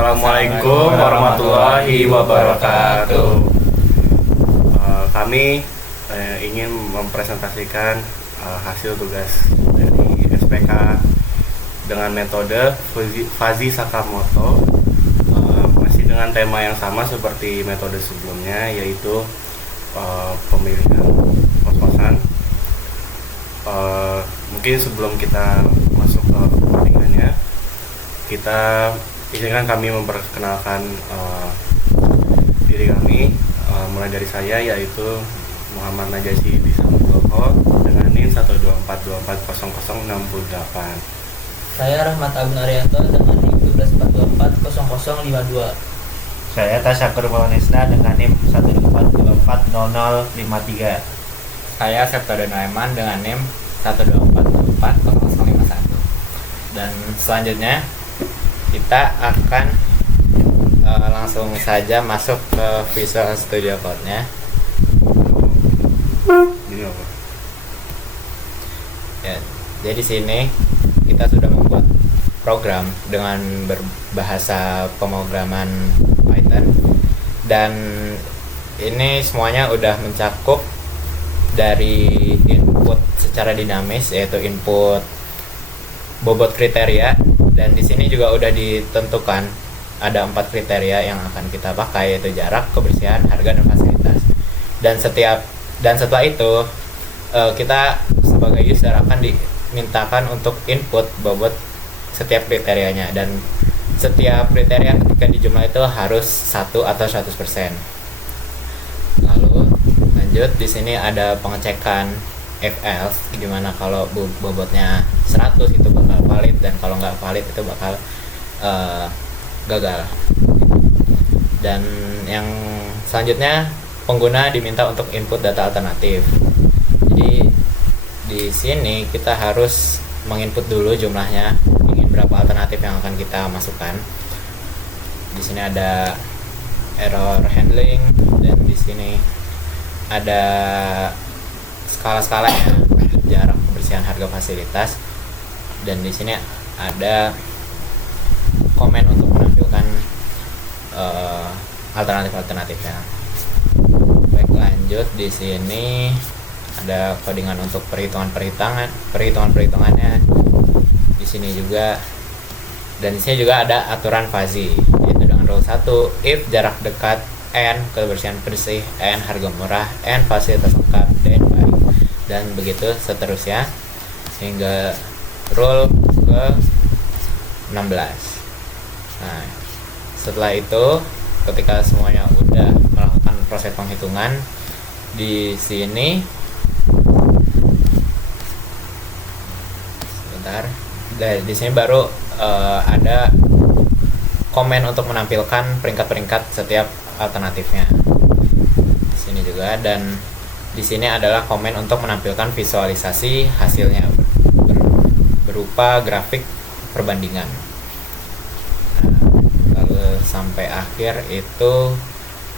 Assalamualaikum warahmatullahi wabarakatuh. Kami ingin mempresentasikan hasil tugas dari SPK dengan metode Fuzzy Sakamoto, masih dengan tema yang sama seperti metode sebelumnya, yaitu pemilihan kos-kosan. Mungkin sebelum kita masuk ke pertandingannya, kita izinkan kami memperkenalkan diri kami, mulai dari saya, yaitu Muhammad Najasi Bisamudoho dengan NIM 124240068. Saya Rahmat Agung Arianto dengan NIM 124240052. Saya Tasyakur Mawanesda dengan NIM 124240053. Saya Septodo Noeman dengan NIM 1244051. Dan selanjutnya kita akan langsung saja masuk ke Visual Studio Code-nya. Ini apa? Ya, jadi sini kita sudah membuat program dengan berbahasa pemrograman Python, dan ini semuanya udah mencakup dari input secara dinamis, yaitu input bobot kriteria, dan di sini juga udah ditentukan ada 4 kriteria yang akan kita pakai, yaitu jarak, kebersihan, harga, dan fasilitas. Dan setelah itu kita sebagai user akan dimintakan untuk input bobot setiap kriterianya, dan setiap kriteria ketika dijumlah itu harus 1 atau 100%. Lalu lanjut, di sini ada pengecekan if else, gimana kalau bobotnya 100 itu bakal valid, dan kalau nggak valid itu bakal gagal. Dan yang selanjutnya, pengguna diminta untuk input data alternatif. Jadi di sini kita harus menginput dulu jumlahnya, ingin berapa alternatif yang akan kita masukkan. Di sini ada error handling, dan di sini ada skala-skala jarak, kebersihan, harga, fasilitas, dan di sini ada komen untuk menampilkan alternatif-alternatifnya. Baik, lanjut. Di sini ada codingan untuk perhitungannya. Di sini juga, dan di sini juga ada aturan fuzzy, yaitu dengan rule 1, if jarak dekat n, kebersihan bersih n, harga murah n, fasilitas lengkap dan baik, dan begitu seterusnya hingga rule ke 16. Nah, setelah itu ketika semuanya udah melakukan proses penghitungan, di sini di sini baru ada komen untuk menampilkan peringkat-peringkat setiap alternatifnya. Di sini juga, dan di sini adalah komen untuk menampilkan visualisasi hasilnya berupa grafik perbandingan. Nah, lalu sampai akhir itu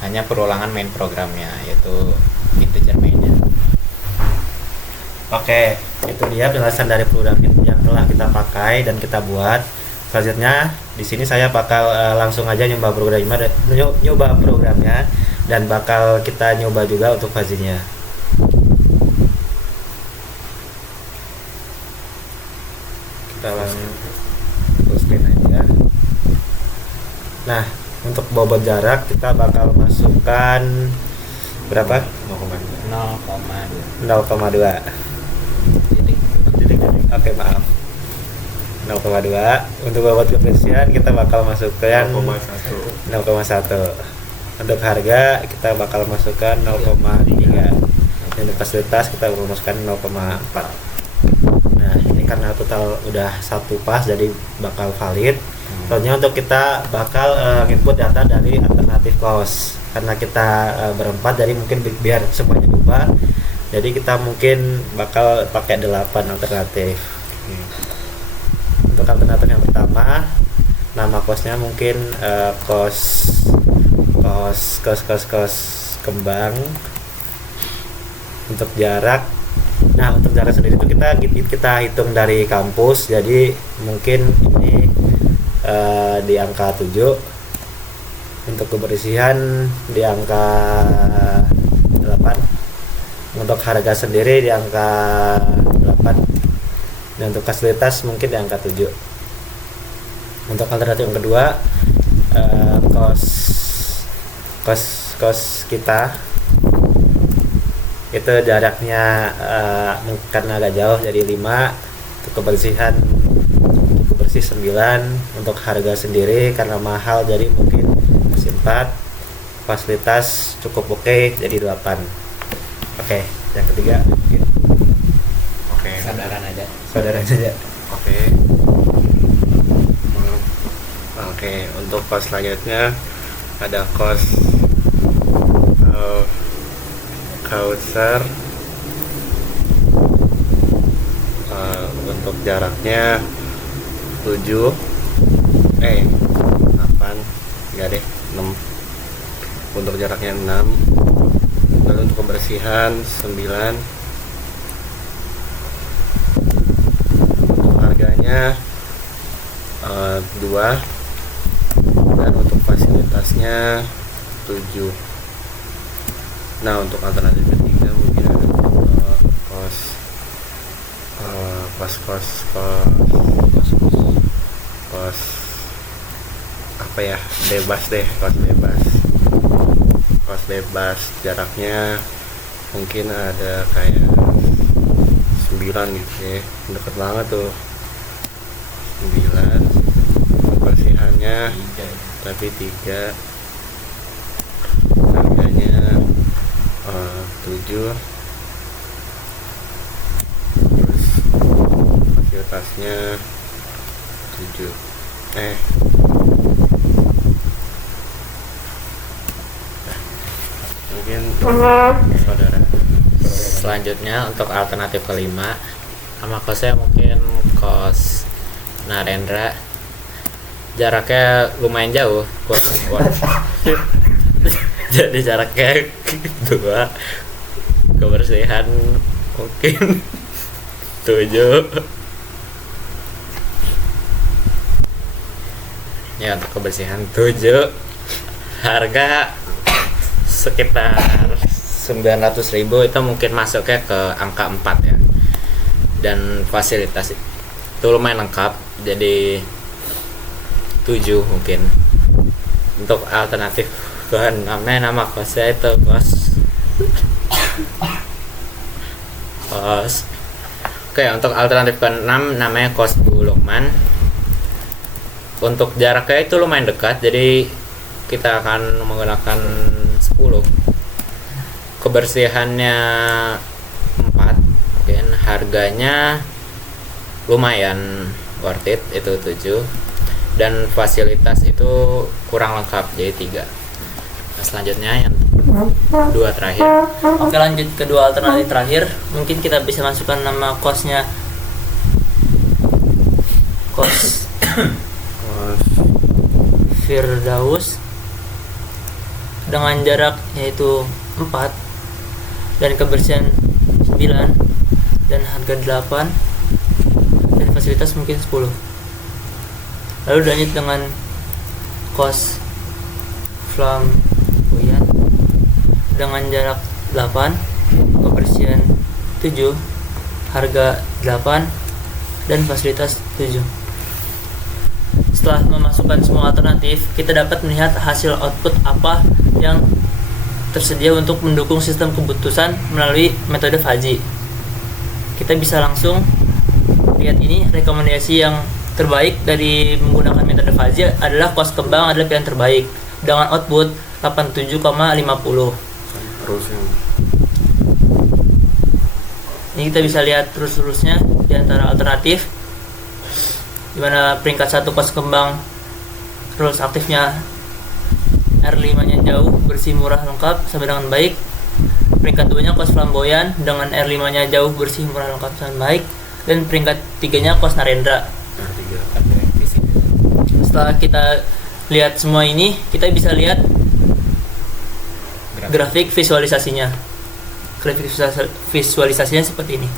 hanya perulangan main programnya, yaitu integer mainnya. Oke, itu dia penjelasan dari program yang telah kita pakai dan kita buat. Selanjutnya di sini saya bakal langsung aja nyoba programnya, dan bakal kita nyoba juga untuk fuzzy-nya. Kita langsung full screen aja. Nah, untuk bobot jarak kita bakal masukkan berapa? 0,2. Oke, maaf. 0,2. Untuk bobot kebersihan kita bakal masukkan 0,1. Untuk harga kita bakal masukkan 0,3. Dan untuk fasilitas kita bakal masukkan 0,4. Nah, ini karena total udah satu pas, jadi bakal valid. Soalnya untuk kita bakal input data dari alternatif cost, karena kita berempat, jadi mungkin biar semuanya diubah, jadi kita mungkin bakal pakai 8 alternatif. Untuk alternatif yang pertama, nama kosnya mungkin kos kembang. Untuk jarak, nah untuk jarak sendiri itu kita hitung dari kampus, jadi mungkin ini di angka 7. Untuk kebersihan di angka 8. Untuk harga sendiri di angka 8. Dan untuk fasilitas mungkin di angka 7. Untuk alternatif yang kedua, kos kita itu jaraknya karena agak jauh jadi 5. Untuk kebersihan bersih 9. Untuk harga sendiri karena mahal jadi mungkin masih 4. Fasilitas cukup oke jadi 8. Oke, yang ketiga mungkin Saudaraan aja. saudara saja. Oke, untuk kos selanjutnya ada kos Kautsar. Untuk jaraknya 7 8 enggak deh 6. Untuk jaraknya 6. Lalu untuk kebersihan 9. Untuk harganya 2. Dan untuk fasilitasnya 7. Nah, untuk alternatif ketiga mungkin ada kos apa ya, bebas deh, kos bebas jaraknya mungkin ada kayak 9 gitu ya, deket banget tuh 9. Kebersihannya tapi 3. Harganya 7. Terus fasilitasnya 7. Mungkin saudara. Selanjutnya untuk alternatif kelima, nama kosnya mungkin kos Narendra. Jaraknya lumayan jauh, jadi jaraknya 2. Kebersihan mungkin 7. Ya, untuk kebersihan 7. Harga sekitar 900.000, itu mungkin masuknya ke angka 4 ya. Dan fasilitas itu lumayan lengkap, jadi 7 mungkin. Untuk alternatif ke-6, nama kosnya itu kos. Oke, untuk alternatif ke-6 namanya kos Bu Lukman. Untuk jaraknya itu lumayan dekat, jadi kita akan menggunakan 10. Kebersihannya 4. Mungkin harganya lumayan worth it, itu 7. Dan fasilitas itu kurang lengkap, jadi 3. Nah, selanjutnya yang 2 terakhir. Oke, lanjut kedua alternatif terakhir. Mungkin kita bisa masukkan nama kosnya kos Firdaus dengan jarak yaitu 4 dan kebersihan 9 dan harga 8 dan fasilitas mungkin 10. Lalu lanjut dengan kos Flamboyan dengan jarak 8, kebersihan 7, harga 8 dan fasilitas 7. Setelah memasukkan semua alternatif, kita dapat melihat hasil output apa yang tersedia untuk mendukung sistem keputusan melalui metode Fuzzy. Kita bisa langsung lihat ini rekomendasi yang terbaik dari menggunakan metode Fuzzy adalah kos kembang adalah pilihan terbaik dengan output 87,50. Ini kita bisa lihat terus-terusnya di antara alternatif, di mana peringkat 1 kos kembang rules aktifnya R5-nya jauh, bersih, murah, lengkap sampai dengan baik. Peringkat 2-nya kos Flamboyan dengan R5-nya jauh, bersih, murah, lengkap sampai baik. Dan peringkat 3-nya kos Narendra. Setelah kita lihat semua ini, kita bisa lihat grafik visualisasinya. Grafik visualisasinya seperti ini.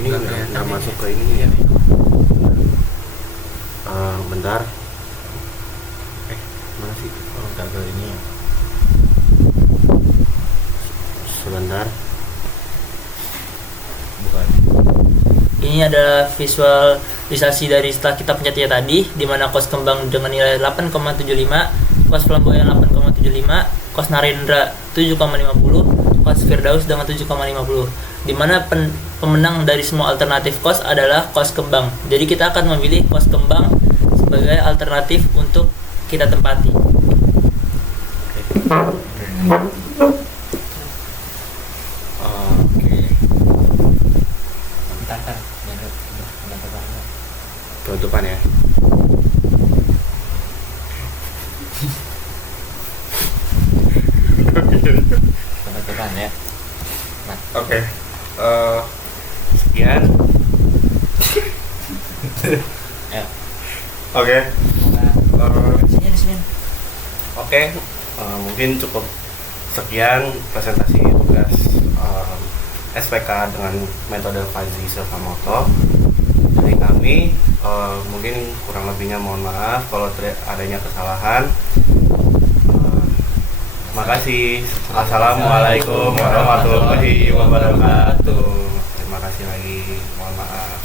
Ini nggak masuk ke ini ya. Bentar. mana sih? Oh, tabel ini ya. Sebentar. Bukan. Ini ada visualisasi dari setelah kita pencet ya tadi, di mana kos kembang dengan nilai 8,75, kos flamboyan 8,75, kos narendra 7,50, kos firdaus dengan 7,50. Di mana pemenang dari semua alternatif kos adalah kos kembang. Jadi kita akan memilih kos kembang sebagai alternatif untuk kita tempati. Oke. Bentar. Penutupan ya. Penutupan ya. Oke. Sekian. Ya. Oke. Sini. Oke. Mungkin cukup sekian presentasi tugas SPK dengan metode Fuzzy Silvamoto dari kami. Mungkin kurang lebihnya mohon maaf kalau adanya kesalahan. Makasih. Assalamualaikum warahmatullahi wabarakatuh. Terima kasih lagi. Mohon maaf.